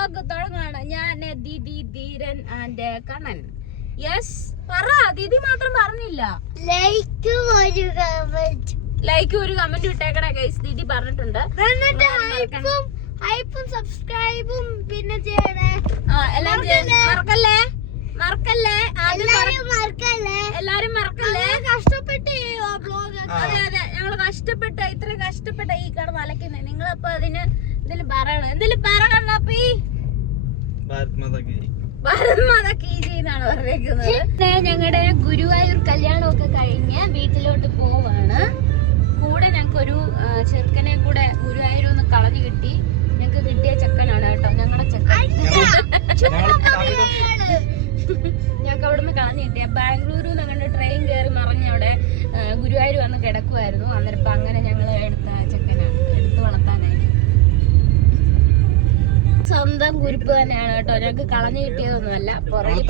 Vlog തുടങ്ങാണ്. ഞാൻ ദീദി, ധീരൻ and Kannan. Yes പറ. ദീദി മാത്രം പറഞ്ഞില്ല. ലൈക്ക് ഒരു കമന്റ് ഇട്ടേക്കണേ ഗൈസ്. ദീദി പറഞ്ഞിട്ടുണ്ട്. സബ്സ്ക്രൈബും പിന്നെ ചെയ്യണേ. മറക്കല്ലേ എല്ലാരും മറക്കല്ലേ. കഷ്ടപ്പെട്ട് അതെ അതെ, ഞങ്ങള് കഷ്ടപ്പെട്ട ഇത്രയും കഷ്ടപ്പെട്ട ഈ കിടന്ന് അലക്കുന്നത്. നിങ്ങളപ്പോ അതിന് എന്തെങ്കിലും പറയണം. എന്തെങ്കിലും പറയണം. അപ്പൊ ഈ ഭാരത് മാതാ കീ ജി എന്നാണ് പറഞ്ഞേക്കുന്നത്. ഞങ്ങളുടെ ഗുരുവായൂർ കല്യാണമൊക്കെ കഴിഞ്ഞ് വീട്ടിലോട്ട് പോവാണ്. കൂടെ ഞങ്ങൾക്കൊരു ചെറുക്കനെ കൂടെ ഗുരുവായൂർ ഒന്ന് കളഞ്ഞു കിട്ടി. ഞങ്ങക്ക് കിട്ടിയ ചെക്കനാണ് കേട്ടോ, ഞങ്ങളുടെ ചെക്കൻ. ഞങ്ങൾക്ക് അവിടെ നിന്ന് കളഞ്ഞു കിട്ടിയ ബാംഗ്ലൂരിൽ നിന്ന് അങ്ങോട്ട് ട്രെയിൻ കയറി മറിഞ്ഞ് അവിടെ ഗുരുവായൂർ വന്ന് കിടക്കുമായിരുന്നു. അന്നേരം അങ്ങനെ ഞങ്ങൾ എടുത്ത ചെക്കനാണ്, എടുത്തു വളർത്താനായിട്ട്. സ്വന്തം കുരുപ്പ് തന്നെയാണ് കേട്ടോ, ഞങ്ങക്ക് കളഞ്ഞു കിട്ടിയതൊന്നുമല്ല.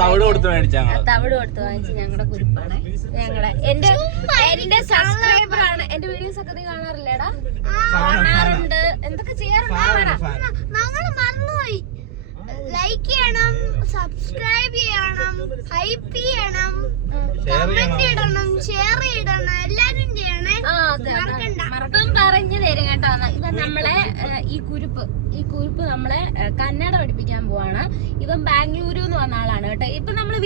തവിട് കൊടുത്ത് വാങ്ങിച്ച് ഞങ്ങളുടെ കുരുപ്പാണ്. ഞങ്ങളുടെ എന്റെ സബ്സ്ക്രൈബർ ആണ്. എന്റെ വീഡിയോസ് ഒക്കെ നീ കാണാറില്ലേടാ? കാണാറുണ്ട്. എന്തൊക്കെ ചെയ്യാറുണ്ട്? മറന്നുപോയി. ലൈക്ക് ചെയ്യണം, സബ്സ്ക്രൈബ് ചെയ്യണം, ഹൈപ്പ് ചെയ്യണം, കമന്റ് ഇടണം, ഷെയർ ചെയ്യണം, എല്ലാരും ചെയ്യണേ. മറക്കാൻ പറഞ്ഞു തരും കേട്ടോ. ഇവ നമ്മളെ ഈ കുരുപ്പ് നമ്മളെ കന്നഡ പഠിപ്പിക്കാൻ പോവാണ്. ഇവൻ ബാംഗ്ലൂരിൽ നിന്ന് വന്ന ആളാണ് കേട്ടോ. ഇപ്പൊ നമ്മള്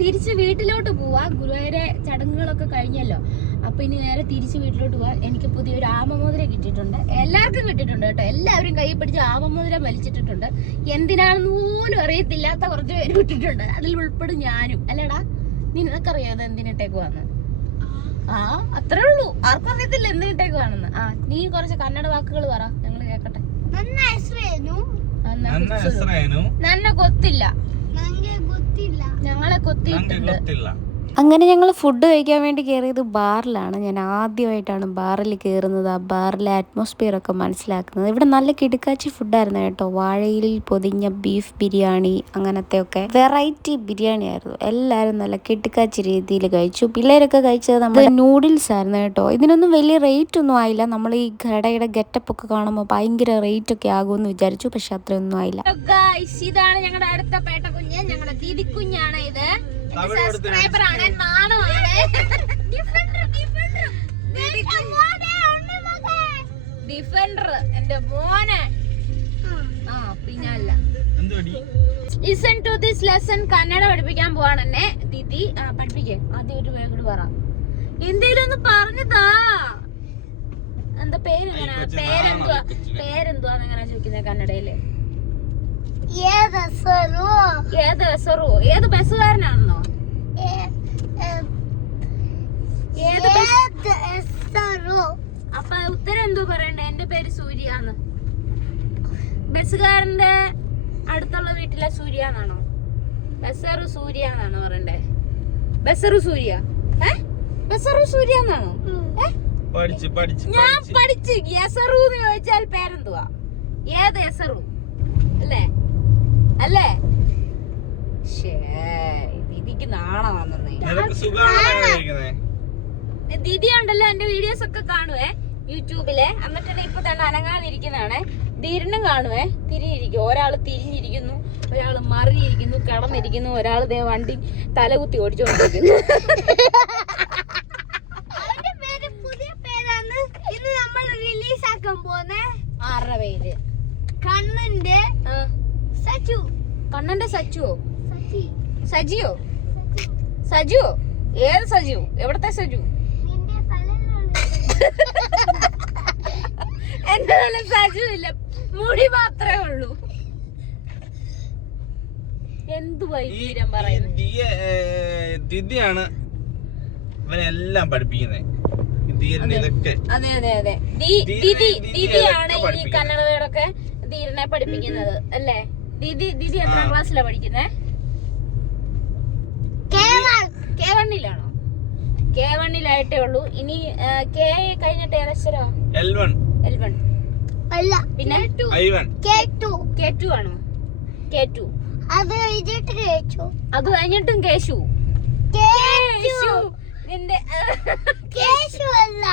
തിരിച്ച് വീട്ടിലോട്ട് പോവാ. ഗുരുവായൂരെ ചടങ്ങുകളൊക്കെ കഴിഞ്ഞല്ലോ. അപ്പൊ ഇനി നേരെ തിരിച്ച് വീട്ടിലോട്ട് പോവാ. എനിക്ക് പുതിയൊരു ആമമോതിരം കിട്ടിയിട്ടുണ്ട്. എല്ലാവർക്കും കിട്ടിയിട്ടുണ്ട് കേട്ടോ. എല്ലാവരും കൈ പിടിച്ച് ആമമോതിരം വലിച്ചിട്ടിട്ടുണ്ട്. എന്തിനാണെന്ന് പോലും അറിയത്തില്ലാത്ത കുറച്ച് പേര് കിട്ടിയിട്ടുണ്ട്. അതിൽ ഉൾപ്പെടും ഞാനും. അല്ലേടാ, നിനക്കറിയാം ഇത് എന്തിനിട്ടേക്കുവാന്ന്? അത്രേ ഉള്ളൂ. ആർക്കും അറിയത്തില്ല എന്തിനിട്ടേക്കുവാണെന്ന്. നീ കുറച്ച് കന്നഡ വാക്കുകൾ പറ, ഞങ്ങള് കേക്കട്ടെ. നന്നെ കൊത്തില്ല, ഞങ്ങളെ കൊത്തിയിട്ടുണ്ട്. അങ്ങനെ ഞങ്ങൾ ഫുഡ് കഴിക്കാൻ വേണ്ടി കയറിയത് ബാറിലാണ്. ഞാൻ ആദ്യമായിട്ടാണ് ബാറിൽ കയറുന്നത്. ആ ബാറിലെ അറ്റ്മോസ്ഫിയർ ഒക്കെ മനസ്സിലാക്കുന്നത്. ഇവിടെ നല്ല കിടുക്കാച്ചി ഫുഡായിരുന്നു കേട്ടോ. വാഴയിലിൽ പൊതിഞ്ഞ ബീഫ് ബിരിയാണി, അങ്ങനത്തെ ഒക്കെ വെറൈറ്റി ബിരിയാണി ആയിരുന്നു. എല്ലാവരും നല്ല കിടുക്കാച്ചി രീതിയിൽ കഴിച്ചു. പിള്ളേരൊക്കെ കഴിച്ചത് നമ്മുടെ നൂഡിൽസ് ആയിരുന്നു കേട്ടോ. ഇതിനൊന്നും വലിയ റേറ്റ് ഒന്നും ആയില്ല. നമ്മൾ ഈ കടയുടെ ഗെറ്റപ്പ് ഒക്കെ കാണുമ്പോൾ ഭയങ്കര റേറ്റ് ഒക്കെ ആകുമെന്ന് വിചാരിച്ചു. പക്ഷെ അത്രയൊന്നും ആയില്ല. ഇതാണ് ഞങ്ങളുടെ അടുത്ത പേട്ട കുഞ്ഞ്, ഞങ്ങളുടെ ദീദി കുഞ്ഞാണ് ഇത്. സബ്സ്ക്രൈബർ ആണ്, ഡിഫൻഡർ എന്റെ മോനെ. പിന്നല്ല listen to this lesson. Kannada പഠിപ്പിക്കാൻ പോവാണ് എന്നെ ദീദി. പഠിപ്പിക്കേ. ആദ്യം ഒരു വേഗം പറ, എന്തേലും ഒന്ന് പറഞ്ഞതാ. എന്താ പേര്? പേരെന്തുവാന്ന് എങ്ങനെ ചോദിക്കുന്നത് കന്നഡയില്? ഏത് ബസ്സുകാരനാണെന്നോ? അപ്പൊ ഉത്തരം എന്തോ പറയണ്ടേ? എന്റെ പേര് സൂര്യാന്ന്. ബസ്സുകാരന്റെ അടുത്തുള്ള വീട്ടിലെ സൂര്യാന്നാണോ? ബസ്സറു സൂര്യാന്നാണോ പറയണ്ടേ? ബസ്സറു സൂര്യ ബസ്സറു സൂര്യാന്നാണോ? ഞാൻ പഠിച്ച്. യസറു എന്ന് ചോദിച്ചാൽ പേരെന്തുവാ? ഏത് യസറു അല്ലേ? ദീദിക്ക് നാളെ വന്നേ. ദീദി ഉണ്ടല്ലോ, എന്റെ വീഡിയോസ് ഒക്കെ കാണുവേ യൂട്യൂബിലെ. എന്നിട്ട് ഇപ്പൊ തന്നെ അനങ്ങാതിരിക്കുന്നതാണ്. ധീരനും കാണുവേ. തിരിഞ്ഞിരിക്കും. ഒരാള് തിരിഞ്ഞിരിക്കുന്നു, ഒരാള് മറിഞ്ഞിരിക്കുന്നു, കിടന്നിരിക്കുന്നു, ഒരാള് ദേ വണ്ടി തലകുത്തി ഓടിച്ചോണ്ടിരിക്കുന്നു. ആരുടെ പേര്? കണ്ണന്റെ സച്ചുവോ? സജുവോ? ഏത് സജു? എവിടത്തെ സജു? എന്റെ നല്ല സജു ഇല്ല, മുടി മാത്രമേ ഉള്ളൂ. എന്തു വൈദ്യം പറയുന്നത്? ദിദിയാണ് അവനെല്ലാം പഠിപ്പിക്കുന്നത്. അതെ അതെ അതെ, ദീദിയാണ് ഈ കന്നഡയോടൊക്കെ ധീരനെ പഠിപ്പിക്കുന്നത് അല്ലേ? ദീദി എത്രാം ക്ലാസ്സിലാണ് പഠിക്കുന്നേ? K1-ലാണോ? K1-ലായിട്ടേ ഉള്ളൂ. ഇനി K കഴിഞ്ഞിട്ട് ഏതക്ഷരോ? L1 അല്ല, പിന്നെ K2 ആണോ? K2 അത് കഴിഞ്ഞിട്ട് കേശു. അത് കഴിഞ്ഞിട്ടും കേശു. നിന്റെ കേശു അല്ല,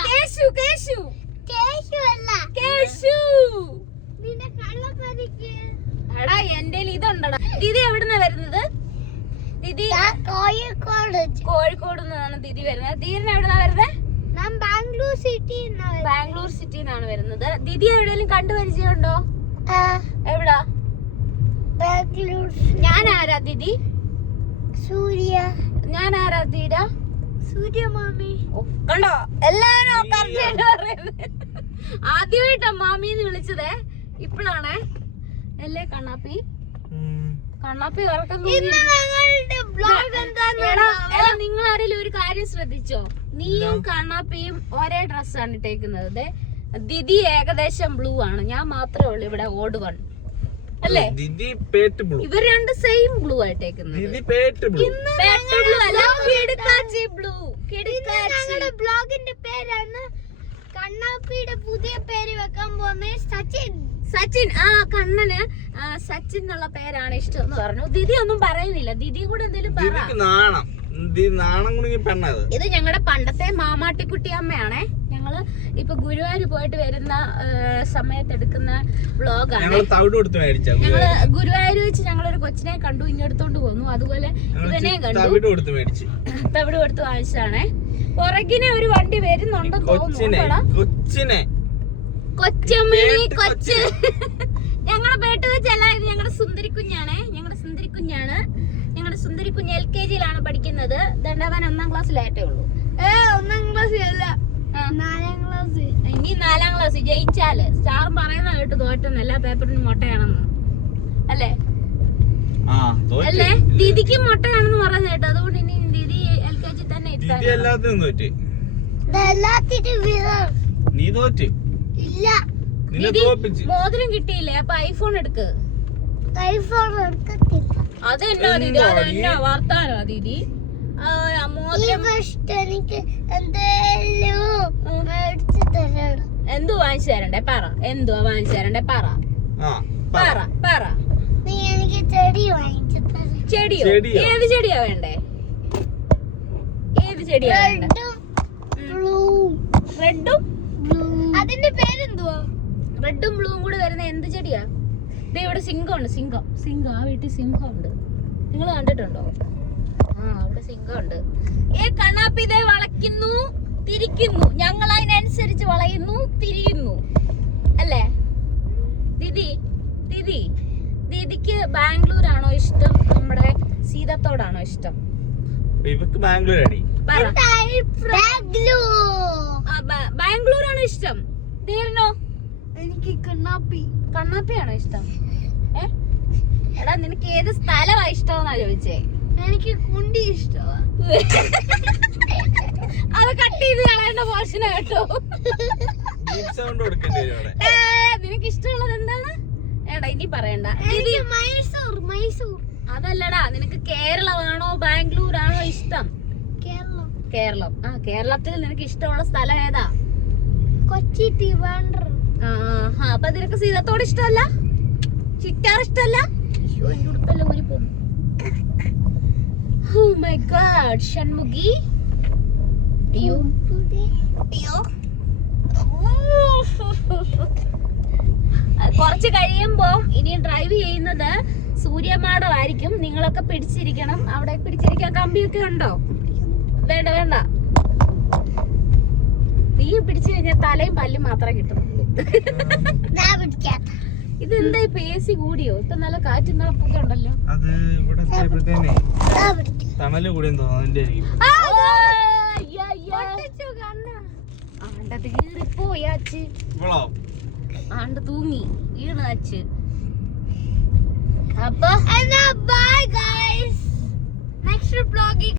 കേശു അല്ല, കേശു. നിന്റെ കള്ളപ്പരിക്ക് എടാ എന്റെ ഇതുണ്ടടാ. ദിദി എവിടുന്നാ വരുന്നത്? ദിദി കോഴിക്കോട് നിന്നാണ് ദിദി വരുന്നത്. ദീദിന് എവിടുന്നാ വരുന്നത്? ബാംഗ്ലൂർ സിറ്റി. ബാംഗ്ലൂർ സിറ്റിന്നാണ് വരുന്നത്. ദിദി എവിടെയെങ്കിലും കണ്ടു പരിചയമുണ്ടോ? എവിടാ? ബാംഗ്ലൂർ. ഞാൻ ആരാ ദിദി? സൂര്യ. ഞാൻ ആരാ ദീര? സൂര്യ മാമി. കണ്ടോ എല്ലാവരും ആദ്യമായിട്ടാ മാമിന്ന് വിളിച്ചതേ. ഇപ്പോഴാണ് അല്ലേ കണ്ണാപ്പി? കണ്ണാപ്പി നിങ്ങൾ ആരെങ്കിലും ഒരു കാര്യം ശ്രദ്ധിച്ചോ? നീയും കണ്ണാപ്പിയും ഒരേ ഡ്രസ്സാണ് ഇട്ടേക്കുന്നത്. ദിദി ഏകദേശം ബ്ലൂ ആണ്, ഞാൻ മാത്രമേ ഉള്ളൂ ഇവിടെ ഓട് വൺ അല്ലേ? ഇവർ രണ്ട് സെയിം ബ്ലൂ ആയിട്ടേക്കുന്നത്. ബ്ലോഗിന്റെ പേരാണ് കണ്ണാപ്പിയുടെ പുതിയ പേര് വെക്കാൻ പോകുന്നത് സച്ചിൻ. സച്ചിൻ. ആ കണ്ണന് സച്ചിൻ എന്നുള്ള പേരാണ് ഇഷ്ടം എന്ന് പറഞ്ഞു. ദിദി ഒന്നും പറയുന്നില്ല. ദിദി കൂടെ എന്തെങ്കിലും പറ. ഇത് ഞങ്ങളുടെ പണ്ടത്തെ മാമാട്ടിക്കുട്ടി അമ്മയാണേ. ഞങ്ങള് ഇപ്പൊ ഗുരുവായൂർ പോയിട്ട് വരുന്ന സമയത്ത് എടുക്കുന്ന വ്ളോഗാണ്. ഞങ്ങള് ഗുരുവായൂർ വെച്ച് ഞങ്ങളൊരു കൊച്ചിനെ കണ്ടു, ഇങ്ങെടുത്തോണ്ട് പോന്നു. അതുപോലെ ഇവനെയും കണ്ടു, തവിട് കൊടുത്ത് വാങ്ങിച്ചതാണേ. പുറകിനെ ഒരു വണ്ടി വരുന്നുണ്ടെന്ന് തോന്നുന്നു. കൊച്ചമ്മിണി കൊച്ച്. ഞങ്ങളുടെ പേട്ട് വെച്ചല്ല, ഇത് ഞങ്ങളുടെ സുന്ദരി കുഞ്ഞാണേ. ഞങ്ങളുടെ സുന്ദരി കുഞ്ഞാണ്. ഞങ്ങളുടെ സുന്ദരി കുഞ്ഞ് LKG-യിലാണ് പഠിക്കുന്നത്. ദണ്ഡവൻ 1ാം ക്ലാസ്സിലായിട്ടേ ഉള്ളൂ. 1ാം ക്ലാസ് അല്ല, 4ാം ക്ലാസ്. ഇനി 4ാം ക്ലാസ് ജയിച്ചാല് സ്റ്റാർ പറയുന്ന കേട്ട് തോറ്റെന്ന്. എല്ലാ പേപ്പറിനും മുട്ടയാണെന്ന് അല്ലേ? അല്ലേ? ദീദിക്ക് മുട്ടയാണെന്ന് പറഞ്ഞു കേട്ടോ. അതുകൊണ്ട് ഇനി ദീദി LKG തന്നെ ഇരുത്താൻ. മോതിരം കിട്ടിയില്ലേ? അപ്പൊ ഐഫോൺ എടുക്ക്. അതെന്നാ ദീദി? അതെന്നാ വർത്താനോ ദീദി? എന്തു വാങ്ങിച്ചു തരണ്ടേ പറ? എന്തുവാ വാങ്ങിച്ചു തരണ്ടേ പറ? പറ പറ. ചെടിയോ? ഏത് ചെടിയാ വേണ്ടേ? ഏത് ചെടിയാ വേണ്ടേ? റെഡും അതിന്റെ പേരെന്തുവാ? റെഡും ബ്ലൂവും കൂടെ വരുന്ന എന്ത് ചെടിയാ? ദേ ഇവിടെ സിംഹമുണ്ട്. സിംഹം. ആ വീട്ടിൽ സിംഹമുണ്ട്. നിങ്ങൾ കണ്ടിട്ടുണ്ടോ? ആ അവിടെ സിംഹമുണ്ട്. കണ്ണാപ്പി ഇതേ വളയ്ക്കുന്നു, തിരിക്കുന്നു. ഞങ്ങൾ അതിനനുസരിച്ച് വളയുന്നു, തിരിയുന്നു അല്ലേ? ദീദിക്ക് ബാംഗ്ലൂരാണോ ഇഷ്ടം, നമ്മുടെ സീതത്തോടാണോ ഇഷ്ടം? ബാംഗ്ലൂരാണോ ഇഷ്ടം? ധീരനോ? എനിക്ക് കണ്ണാപ്പിയാണോ ഇഷ്ടം? എടാ നിനക്ക് ഏത് സ്ഥലമാ ഇഷ്ടമെന്നാ ചോദിച്ചേ? എനിക്ക് കുണ്ടി ഇഷ്ടമാ. അത് കട്ട് ചെയ്ത് കളയേണ്ട പോർഷനാ കേട്ടോ. നിനക്ക് ഇഷ്ടമുള്ളത് എന്താണ്? എടാ ഇനി പറയണ്ട. മൈസൂർ. അതല്ലടാ, നിനക്ക് കേരളമാണോ ബാംഗ്ലൂരാണോ ഇഷ്ടം? കേരളം. ആ കേരളത്തിൽ നിനക്ക് ഇഷ്ടമുള്ള സ്ഥലം ഏതാ? കൊച്ചി, ട്രിവാൻഡ്രം. അപ്പൊ നിനക്ക് സീതത്തോട് ഇഷ്ടമല്ല? ചിറ്റാർ ഇഷ്ടമല്ല? ഉടുപ്പെല്ലാം ഊരി പോകും. Oh my God, Shanmukhi. അയ്യോ കുറച്ച് കഴിയുമ്പോ ഇനി ഡ്രൈവ് ചെയ്യുന്നത് സൂര്യമാടം ആയിരിക്കും. നിങ്ങളൊക്കെ പിടിച്ചിരിക്കണം. അവിടെ പിടിച്ചിരിക്കാൻ കമ്പിയൊക്കെ ഉണ്ടോ? വേണ്ട. നീ പിടിച്ചു കഴിഞ്ഞാൽ തലയും പല്ലും മാത്രമേ കിട്ടുന്നുള്ളൂ. ഇതെന്താ ഇപ്പൊ AC കൂടിയോ? ഇപ്പൊ നല്ല കാറ്റും നടപ്പൊക്കെ ഉണ്ടല്ലോ. ആണ്ട് തൂങ്ങി വീണാച്ച്. അപ്പൊ ബൈ ഗൈസ്, നെക്സ്റ്റ് വ്ലോഗിൽ